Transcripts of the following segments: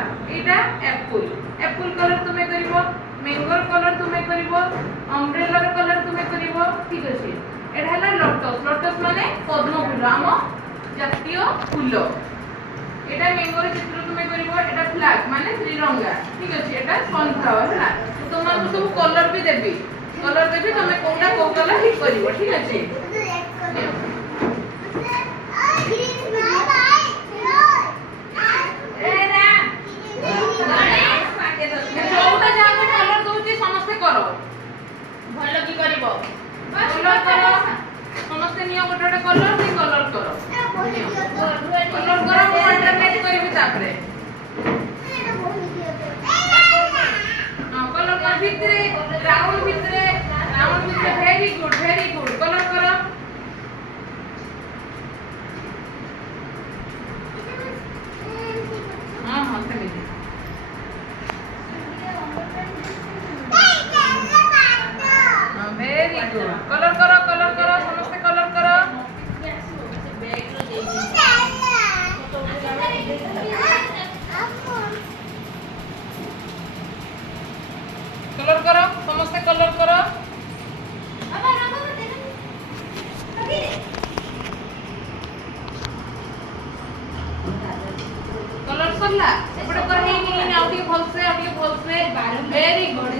ହେଲା এইটা Apple Apple colour তুমি করিব ম্যাঙ্গোর কলর তুমি করিব অমব্রেলার কলর তুমি করিব ঠিক আছে এটা হলা লোটস লোটস মানে পদ্ম ফুল আম জাতীয় ফুল এটা ম্যাঙ্গোর চিত্র তুমি করিব এটা ফ্ল্যাগ মানে ত্রিরঙ্গা ঠিক আছে এটা সনফ্লাওয়ার হলা তোমাকে সব কলর भी দেবি তুমি কোনটা কোন কলর ঠিক করিব ঠিক আছে समस्ते नियो गोटे गोटे कलर से कलर करो कलर करो मो अल्टरनेट करबी तापरे हां कलर कर भितरे राउंड भितरे वेरी गुड कलर करो हां हां सेमिति वेरी गुड कलर करो समस्त कलर करो समस्त कलर करो कलर सरला एपटे कर हे नि आउटी भलसे वेरी गुड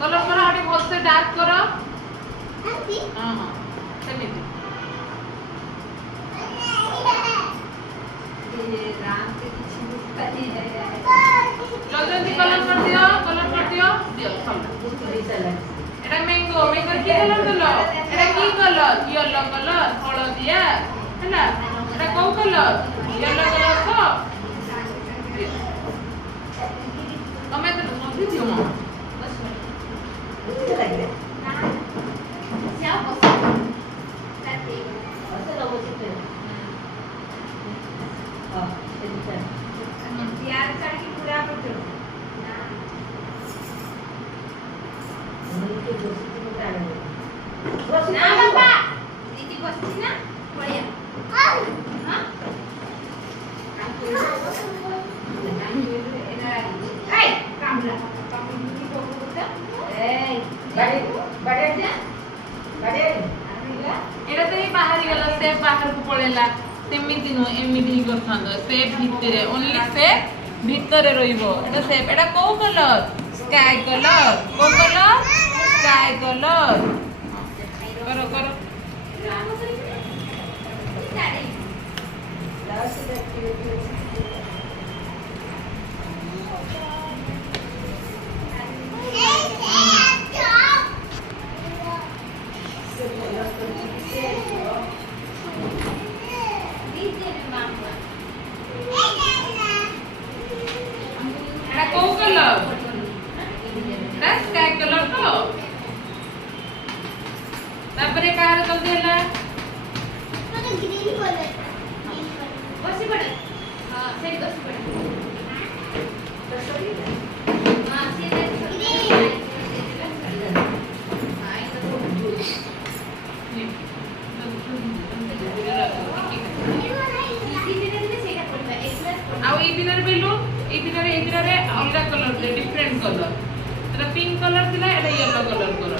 कलर करो आउटी भलसे डार्क करो हां हां सेमिति राम के किछि मुक्ति जल्दी कलर कर दियो दियो चल एटा मैंगो की कलर दलो एटा की कलर येलो कलर हळदिया हैला एटा को कलर येलो कलर को तमे तो नथि दियो म बस लागे क्या बस काटे बस लगो छिते हां प्यार चढ़ के पूरा पटो ना बाबा दीदी बसছি না পড়িয়া हां এই কামলা এই বাড়ি এটা তো এই বাহারি গেল সে বাহারକୁ পড়েলা সেমিতি নো এমিতি করছন্দ সে ভিতরে ওনলি সে ভিতরে রইব এটা সে এটা কোন কলর স্কাই কলর কোন কলর স্কাই কলর करो स्काई कलर तो तापरे कार जल्दी हला तो ग्रीन कलर बसी पड़े हां सेठी बसी पड़े तो सॉरी हां से ग्रीन आई तो आउ ई दिनर बेलु ई दिनरे अलगा colour different colour pink colour थिला एटा येलो कलर करो